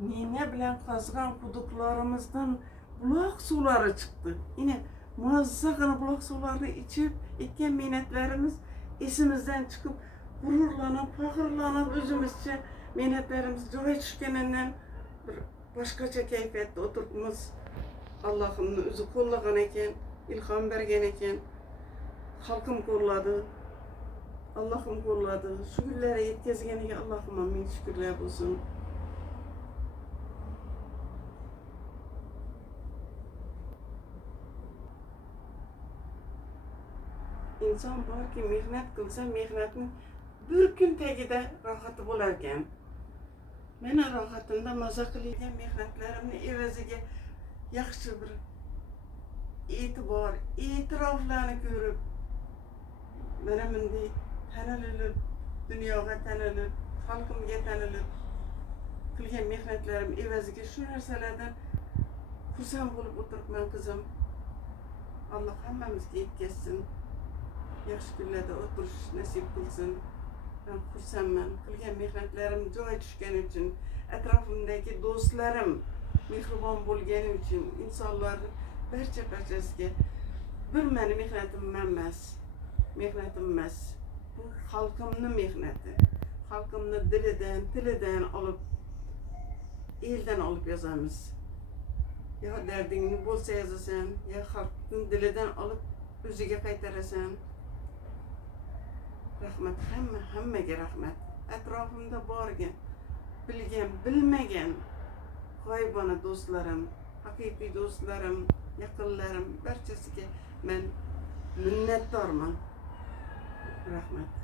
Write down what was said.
Nine bilen kazgan kuduklarımızdan bulak suları çıktı. Yine muazzakını bulak sularını içip ikken minnetlerimiz esimizden çıkıp gururlanıp, fakırlanıp özümüzce minnetlerimiz joya düşkeninden bir başkaça keyfiyette oturtmamız Allah'ımın özü kollagan eken, ilham bergen eken, halkım kolladı, Allah'ım kolladı, şu günlere yetkizgeniga Allah'ıma min şükürler olsun. İnsan var ki mehnat kılsa mehnatning bir kun tagida rohati bo'larkan. Meni rohatimda maza qilgan mehnatlarimni evaziga yaxshi bir e'tibor, e'tiroflarni ko'rib, mana bunday tanilib, dunyoga tanilib, xalqimga tanilib qilgan mehnatlarim evaziga shu narsalardan xursand bo'lib o'tiribman qizim. Alloh hammamizga yetkazsin. Yaxshi kunlarda o'tirish nasib qilsin. Ben xursandman. Qilgan mehnatlarim joy tushgani uchun, atrofimdagi do'stlarim mehribon bo'lgani uchun, insonlar barchasiga bir meni mehnatim emas. Bu xalqimning mehnati. Xalqimning tilidan olib, eldan olib yozamiz. Ya derdingni bo'lsa yozasan, ya xalqning dilidan olib o'ziga qaytarasan. Rahmat, hammaga rahmat. Atrofimda borgan, bilgan, bilmagan g'oyibona do'stlarim, haqiqiy do'stlarim, yaqinlarim barchasiga men minnatdorman. Rahmat.